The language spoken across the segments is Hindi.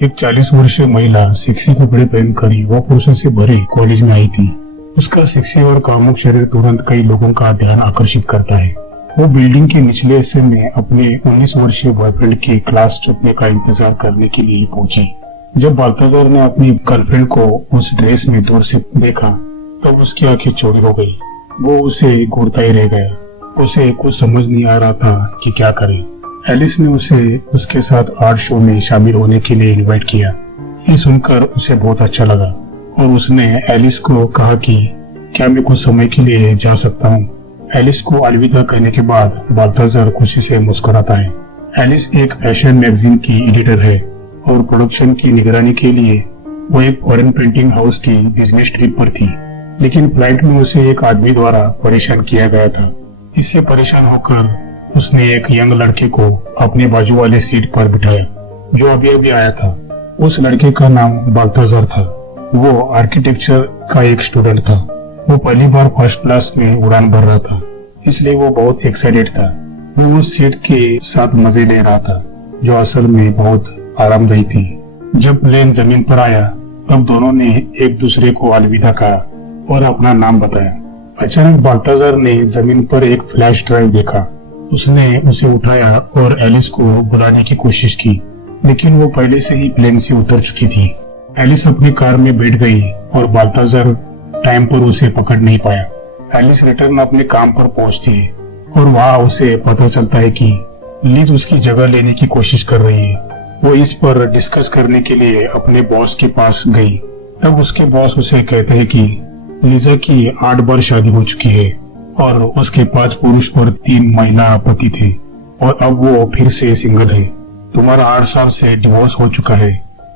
एक 40 वर्षीय महिला सेक्सी कपड़े पहनकर युवा पुरुषों से भरे कॉलेज में आई थी। उसका सेक्सी और कामुक शरीर तुरंत कई लोगों का ध्यान आकर्षित करता है। वो बिल्डिंग के निचले हिस्से में अपने 19 वर्षीय बॉयफ्रेंड के क्लास छूटने का इंतजार करने के लिए पहुंची। जब बाल्ताजार ने अपनी गर्लफ्रेंड को उस ड्रेस में दूर से देखा तब उसकी आंखें चौड़ी हो गई। वो उसे घूरता ही रह गया। उसे कुछ समझ नहीं आ रहा था कि क्या करे। एलिस ने उसे उसके साथ आर्ट शो में शामिल होने के लिए इनवाइट किया। ये सुनकर उसे बहुत अच्छा लगा और उसने एलिस को कहा कि क्या मैं कुछ समय के लिए जा सकता हूँ। एलिस को अलविदा कहने के बाद बाल्ताजार खुशी से मुस्कुराता है। एलिस एक फैशन मैगजीन की एडिटर है और प्रोडक्शन की निगरानी के लिए वो एक फॉरेन प्रिंटिंग हाउस की बिजनेस ट्रिप पर थी, लेकिन फ्लाइट में उसे एक आदमी द्वारा परेशान किया गया था। इससे परेशान होकर उसने एक यंग लड़के को अपने बाजू वाले सीट पर बिठाया जो अभी अभी आया था। उस लड़के का नाम बाल्ताजार था। वो आर्किटेक्चर का एक स्टूडेंट था। वो पहली बार फर्स्ट क्लास में उड़ान भर रहा था, इसलिए वो बहुत एक्साइटेड था। वो उस सीट के साथ मजे ले रहा था जो असल में बहुत आरामदायी थी। जब प्लेन जमीन पर आया तब दोनों ने एक दूसरे को अलविदा कहा और अपना नाम बताया। अचानक बाल्ताजार ने जमीन पर एक फ्लैश ड्राइव देखा। उसने उसे उठाया और एलिस को बुलाने की कोशिश की, लेकिन वो पहले से ही प्लेन से उतर चुकी थी। एलिस अपनी कार में बैठ गई और बाल्ताजार टाइम पर उसे पकड़ नहीं पाया। एलिस रिटर्न अपने काम पर पहुंचती है और वहाँ उसे पता चलता है कि लिज उसकी जगह लेने की कोशिश कर रही है। वो इस पर डिस्कस करने के लिए अपने बॉस के पास गई। तब उसके बॉस उसे कहते हैं कि लिजा की 8 बार शादी हो चुकी है और उसके 5 पुरुष और 3 महिला पति थे और अब वो फिर से सिंगल है। तुम्हारा 8 साल से डिवोर्स हो चुका है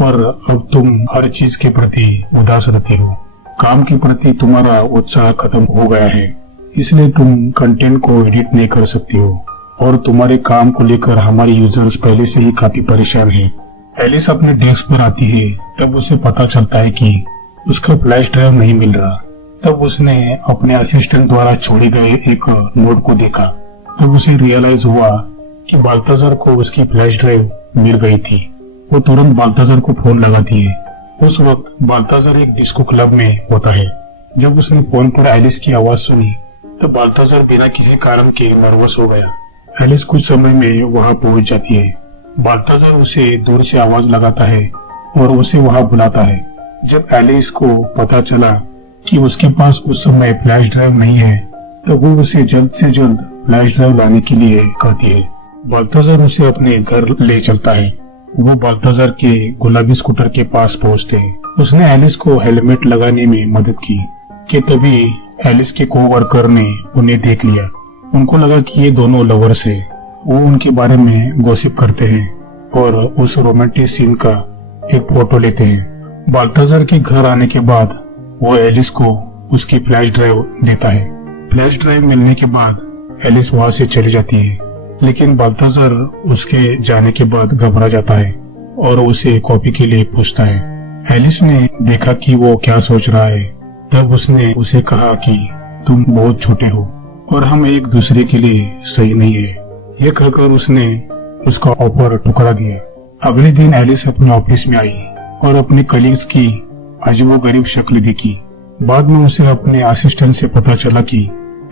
और अब तुम हर चीज के प्रति उदास रहते हो। काम के प्रति तुम्हारा उत्साह खत्म हो गया है, इसलिए तुम कंटेंट को एडिट नहीं कर सकती हो और तुम्हारे काम को लेकर हमारे यूजर्स पहले से ही काफी परेशान हैं। एलिस अपने डेस्क पर आती है तब उसे पता चलता है कि उसका फ्लैश ड्राइव नहीं मिल रहा। तब उसने अपने असिस्टेंट द्वारा छोड़े गए एक नोट को देखा। तब उसे रियलाइज हुआ कि बाल्ताजार को उसकी फ्लैश ड्राइव मिल गई थी। वो तुरंत बाल्ताजार को फोन लगाती है। उस वक्त बाल्ताजार एक डिस्को क्लब में होता है। जब उसने फोन पर एलिस की आवाज सुनी तब बाल्ताजार बिना किसी कारण के नर्वस हो गया। एलिस कुछ समय में वहाँ पहुंच जाती है। बाल्ताजार उसे दूर से आवाज लगाता है और उसे वहाँ बुलाता है। जब एलिस को पता चला कि उसके पास उस समय फ्लैश ड्राइव नहीं है तब वो उसे जल्द से जल्द फ्लैश ड्राइव लाने के लिए कहती है। बाल्ताजार उसे अपने घर ले चलता है। वो बाल्ताजार के गुलाबी स्कूटर के पास पहुंचते हैं। उसने एलिस को हेलमेट लगाने में मदद की कि तभी एलिस के कोवर्कर ने उन्हें देख लिया। उनको लगा कि ये दोनों लवर्स है। वो उनके बारे में गॉसिप करते हैं और उस रोमांटिक सीन का एक फोटो लेते हैं। बाल्ताजार के घर आने के बाद वो एलिस को उसकी फ्लैश ड्राइव देता है। फ्लैश ड्राइव मिलने के बाद एलिस वहाँ से चली जाती है, लेकिन बाल्ताजार उसके जाने के बाद घबरा जाता है और उसे कॉपी के लिए पूछता है। एलिस ने देखा कि वो क्या सोच रहा है। तब उसने उसे कहा कि तुम बहुत छोटे हो और हम एक दूसरे के लिए सही नहीं है। ये कहकर उसने उसका ऑफर ठुकरा दिया। अगले दिन एलिस अपने ऑफिस में आई और अपने कलीग्स की अजीबोगरीब शक्ल देखी। बाद में उसे अपने असिस्टेंट से पता चला कि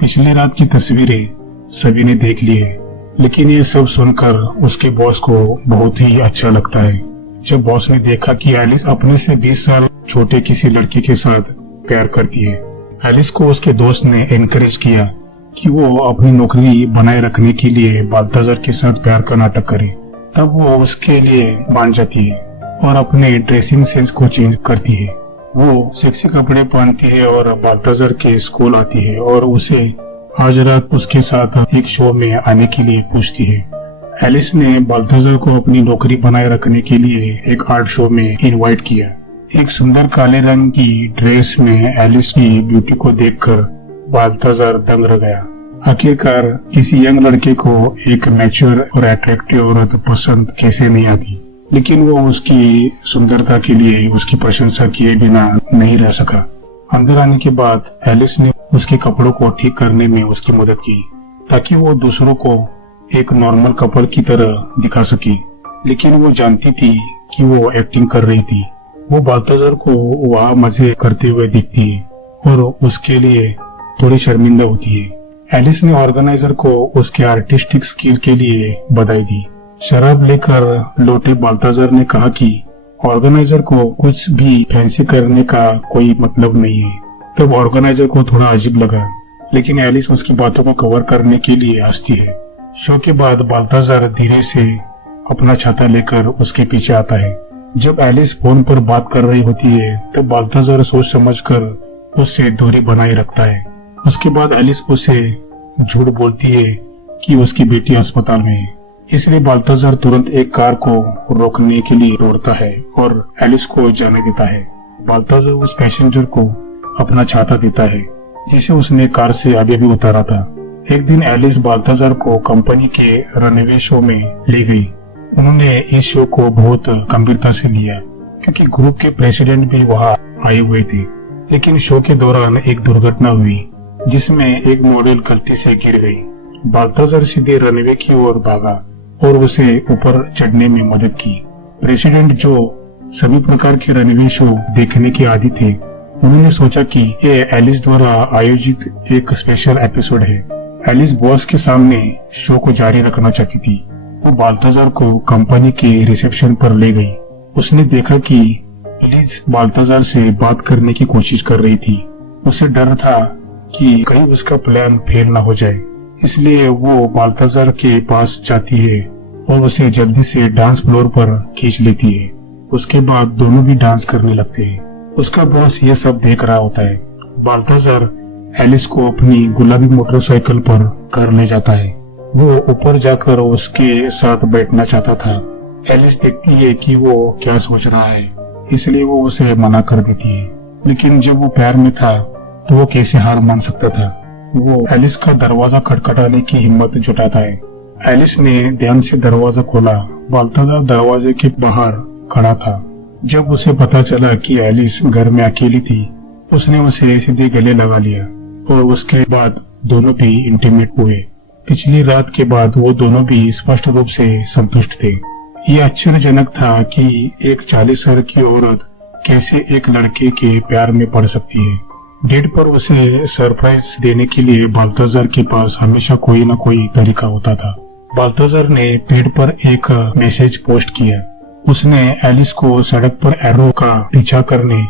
पिछली रात की तस्वीरें सभी ने देख ली है, लेकिन ये सब सुनकर उसके बॉस को बहुत ही अच्छा लगता है। जब बॉस ने देखा कि एलिस अपने से 20 साल छोटे किसी लड़के के साथ प्यार करती है, एलिस को उसके दोस्त ने एनकरेज किया कि वो अपनी नौकरी बनाए रखने के लिए बाल्ताजार के साथ प्यार का नाटक करे। तब वो उसके लिए मान जाती है और अपने ड्रेसिंग सेंस को चेंज करती है। वो सेक्सी कपड़े पहनती है और बाल्ताजार के स्कूल आती है और उसे आज रात उसके साथ एक शो में आने के लिए पूछती है। एलिस ने बाल्ताजार को अपनी नौकरी बनाए रखने के लिए एक आर्ट शो में इनवाइट किया। एक सुंदर काले रंग की ड्रेस में एलिस की ब्यूटी को देखकर बाल्ताजार दंग रह गया। आखिरकार किसी यंग लड़के को एक मैच्योर और अट्रैक्टिव औरत पसंद कैसे नहीं आती, लेकिन वो उसकी सुंदरता के लिए उसकी प्रशंसा किए बिना नहीं रह सका। अंदर आने के बाद एलिस ने उसके कपड़ों को ठीक करने में उसकी मदद की ताकि वो दूसरों को एक नॉर्मल कपल की तरह दिखा सके, लेकिन वो जानती थी कि वो एक्टिंग कर रही थी। वो बाल्ताजार को वहाँ मजे करते हुए दिखती है और उसके लिए थोड़ी शर्मिंदा होती है। एलिस ने ऑर्गेनाइजर को उसके आर्टिस्टिक स्किल के लिए बधाई दी। शराब लेकर लौटे बाल्ताजार ने कहा कि ऑर्गेनाइजर को कुछ भी फैंसी करने का कोई मतलब नहीं है। तब ऑर्गेनाइजर को थोड़ा अजीब लगा, लेकिन एलिस उसकी बातों को कवर करने के लिए हंसती है। शो के बाद बाल्ताजार धीरे से अपना छाता लेकर उसके पीछे आता है। जब एलिस फोन पर बात कर रही होती है तब बाल्ताजार सोच समझकर उससे दूरी बनाए रखता है। उसके बाद एलिस उसे झूठ बोलती है कि उसकी बेटी अस्पताल में है, इसलिए बाल्ताजार तुरंत एक कार को रोकने के लिए दौड़ता है और एलिस को जाने देता है। बाल्ताजार उस पैसेंजर को अपना छाता देता है जिसे उसने कार से अभी अभी उतारा था। एक दिन एलिस बाल्ताजार को कंपनी के रनवे शो में ले गई। उन्होंने इस शो को बहुत गंभीरता से लिया क्योंकि ग्रुप के प्रेसिडेंट भी वहाँ आए हुए थे। लेकिन शो के दौरान एक दुर्घटना हुई जिसमें एक मॉडल गलती से गिर गई। बाल्ताजार सीधे रनवे की ओर भागा और उसे ऊपर चढ़ने में मदद की। प्रेसिडेंट जो सभी प्रकार के रनवे शो देखने के आदी थे, उन्होंने सोचा कि ये एलिस द्वारा आयोजित एक स्पेशल एपिसोड है। एलिस बॉस के सामने शो को जारी रखना चाहती थी। वो बाल्ताजार को कंपनी के रिसेप्शन पर ले गई। उसने देखा कि लिज बाल्ताजार से बात करने की कोशिश कर रही थी। उसे डर था कि कहीं उसका प्लान फेल ना हो जाए, इसलिए वो बाल्ताजार के पास जाती है और उसे जल्दी से डांस फ्लोर पर खींच लेती है। उसके बाद दोनों भी डांस करने लगते हैं। उसका बॉस ये सब देख रहा होता है। बाल्ताजार एलिस को अपनी गुलाबी मोटरसाइकिल पर घर ले जाता है। वो ऊपर जाकर उसके साथ बैठना चाहता था। एलिस देखती है कि वो क्या सोच रहा है, इसलिए वो उसे मना कर देती है। लेकिन जब वो प्यार में था तो वो कैसे हार मान सकता था। वो एलिस का दरवाजा खटखटाने की हिम्मत जुटाता है। एलिस ने ध्यान से दरवाजा खोला। बाल्ताजार दरवाजे के बाहर खड़ा था। जब उसे पता चला कि एलिस घर में अकेली थी, उसने उसे सीधे गले लगा लिया और उसके बाद दोनों भी इंटीमेट हुए। पिछली रात के बाद वो दोनों भी स्पष्ट रूप से संतुष्ट थे। ये आश्चर्यजनक था कि एक 40 साल की औरत कैसे एक लड़के के प्यार में पड़ सकती है। डेट पर उसे सरप्राइज देने के लिए बाल्ताजार के पास हमेशा कोई न कोई तरीका होता था। बाल्ताजार ने पेड़ पर एक मैसेज पोस्ट किया। उसने एलिस को सड़क पर एरो का पीछा करने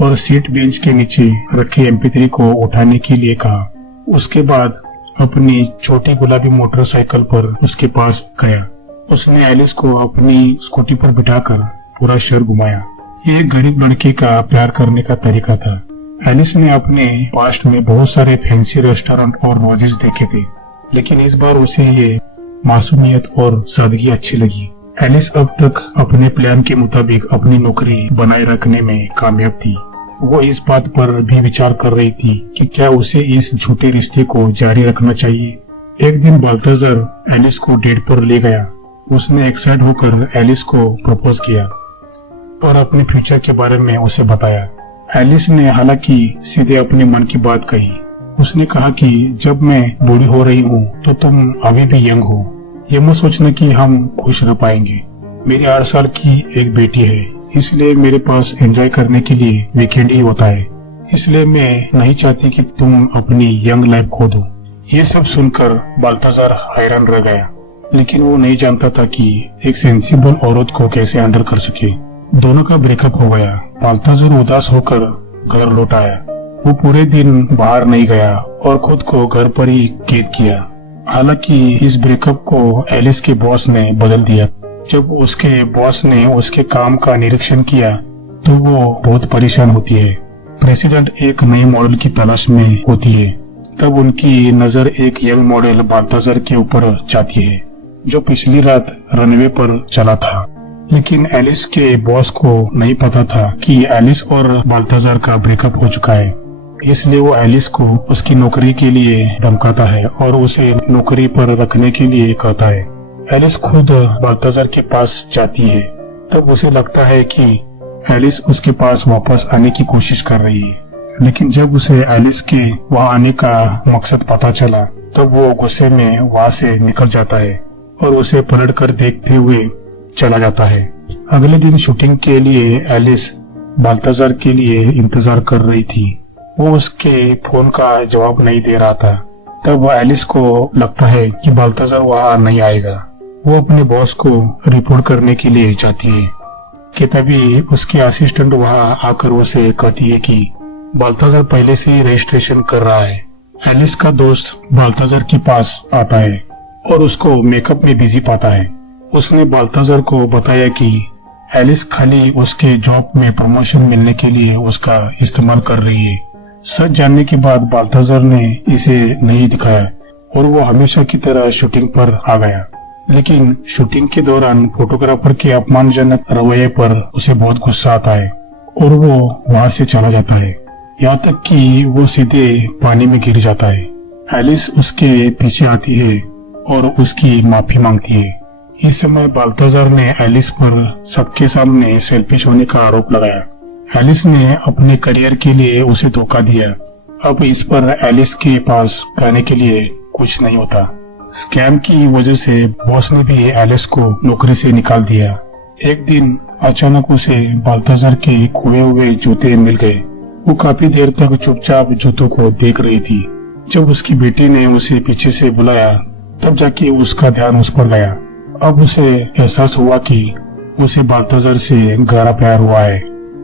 और सीट बेंच के नीचे रखे MP3 को उठाने के लिए कहा। उसके बाद अपनी छोटी गुलाबी मोटरसाइकिल पर उसके पास गया। उसने एलिस को अपनी स्कूटी पर बिठाकर पूरा शहर घुमाया। ये गरीब लड़के का प्यार करने का तरीका था। एलिस ने अपने पास्ट में बहुत सारे फैंसी रेस्टोरेंट और लॉजेस देखे थे, लेकिन इस बार उसे ये मासूमियत और सादगी अच्छी लगी। एलिस अब तक अपने प्लान के मुताबिक अपनी नौकरी बनाए रखने में कामयाब थी। वो इस बात पर भी विचार कर रही थी कि क्या उसे इस झूठे रिश्ते को जारी रखना चाहिए। एक दिन बाल्ताजार एलिस को डेट पर ले गया। उसने एक्साइट होकर एलिस को प्रपोज किया और अपने फ्यूचर के बारे में उसे बताया। एलिस ने हालांकि सीधे अपने मन की बात कही। उसने कहा कि जब मैं बूढ़ी हो रही हूँ तो तुम अभी भी यंग हो। ये मत सोचना कि हम खुश रह पाएंगे। मेरी 8 साल की एक बेटी है, इसलिए मेरे पास एंजॉय करने के लिए वीकेंड ही होता है। इसलिए मैं नहीं चाहती कि तुम अपनी यंग लाइफ खो दो। ये सब सुनकर बाल्ताजार हैरान रह गया, लेकिन वो नहीं जानता था कि एक सेंसिबल औरत को कैसे हैंडल कर सके। दोनों का ब्रेकअप हो गया। बाल्ताजार उदास होकर घर लौट आया। वो पूरे दिन बाहर नहीं गया और खुद को घर पर ही कैद किया। हालांकि इस ब्रेकअप को एलिस के बॉस ने बदल दिया। जब उसके बॉस ने उसके काम का निरीक्षण किया तो वो बहुत परेशान होती है। प्रेसिडेंट एक नए मॉडल की तलाश में होती है। तब उनकी नजर एक यंग मॉडल बाल्ताजार के ऊपर जाती है जो पिछली रात रनवे पर चला था। लेकिन एलिस के बॉस को नहीं पता था कि एलिस और बाल्ताजार का ब्रेकअप हो चुका है, इसलिए वो एलिस को उसकी नौकरी के लिए धमकाता है और उसे नौकरी पर रखने के लिए कहता है। एलिस खुद बाल्ताजार के पास जाती है। तब उसे लगता है कि एलिस उसके पास वापस आने की कोशिश कर रही है, लेकिन जब उसे एलिस के वहाँ आने का मकसद पता चला तब वो गुस्से में वहाँ से निकल जाता है और उसे पलट कर देखते हुए चला जाता है। अगले दिन शूटिंग के लिए एलिस बाल्ताजार के लिए इंतजार कर रही थी। वो उसके फोन का जवाब नहीं दे रहा था। तब एलिस को लगता है कि बाल्ताजार वहां नहीं आएगा। वो अपने बॉस को रिपोर्ट करने के लिए जाती है कि तभी उसके असिस्टेंट वहां आकर उसे कहती है कि बाल्ताजार पहले से ही रजिस्ट्रेशन कर रहा है। एलिस का दोस्त बाल्ताजार के पास आता है और उसको मेकअप में बिजी पाता है। उसने बाल्ताजार को बताया कि एलिस खाली उसके जॉब में प्रमोशन मिलने के लिए उसका इस्तेमाल कर रही है। सच जानने के बाद बाल्ताजार ने इसे नहीं दिखाया और वो हमेशा की तरह शूटिंग पर आ गया। लेकिन शूटिंग के दौरान फोटोग्राफर के अपमानजनक रवैये पर उसे बहुत गुस्सा आता है और वो वहां से चला जाता है, यहाँ तक कि वो सीधे पानी में गिर जाता है। एलिस उसके पीछे आती है और उसकी माफी मांगती है। इस समय बाल्ताजार ने एलिस पर सबके सामने सेल्फिश होने का आरोप लगाया। एलिस ने अपने करियर के लिए उसे धोखा दिया। अब इस पर एलिस के पास कहने के लिए कुछ नहीं होता। स्कैम की वजह से बॉस ने भी एलिस को नौकरी से निकाल दिया। एक दिन अचानक उसे बाल्ताजार के खोए हुए जूते मिल गए। वो काफी देर तक चुपचाप जूतों को देख रही थी। जब उसकी बेटी ने उसे पीछे से बुलाया तब जाके उसका ध्यान उस पर गया। अब उसे एहसास हुआ कि उसे बाल्ताजार से गहरा प्यार हुआ है,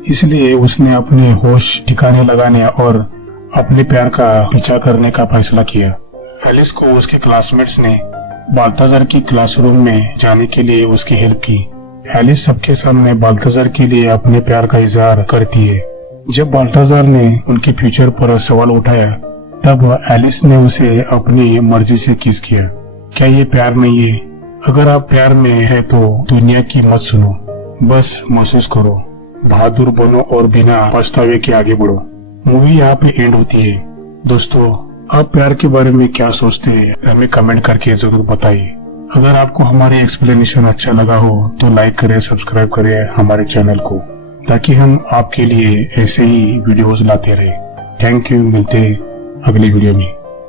इसलिए उसने अपने होश ठिकाने लगाने और अपने प्यार का पीछा करने का फैसला किया। एलिस को उसके क्लासमेट्स ने बाल्ताजार की क्लासरूम में जाने के लिए उसकी हेल्प की। एलिस सबके सामने बाल्ताजार के लिए अपने प्यार का इजहार करती है। जब बाल्ताजार ने उनके फ्यूचर पर सवाल उठाया तब एलिस ने उसे अपनी मर्जी से किस किया। क्या ये प्यार नहीं है? अगर आप प्यार में है तो दुनिया की मत सुनो, बस महसूस करो, बहादुर बनो और बिना पछतावे के आगे बढ़ो। मूवी यहाँ पे एंड होती है। दोस्तों, आप प्यार के बारे में क्या सोचते हैं हमें कमेंट करके जरूर बताइए। अगर आपको हमारे एक्सप्लेनेशन अच्छा लगा हो तो लाइक करें, सब्सक्राइब करें हमारे चैनल को, ताकि हम आपके लिए ऐसे ही वीडियोस लाते रहे। थैंक यू, मिलते हैं अगली वीडियो में।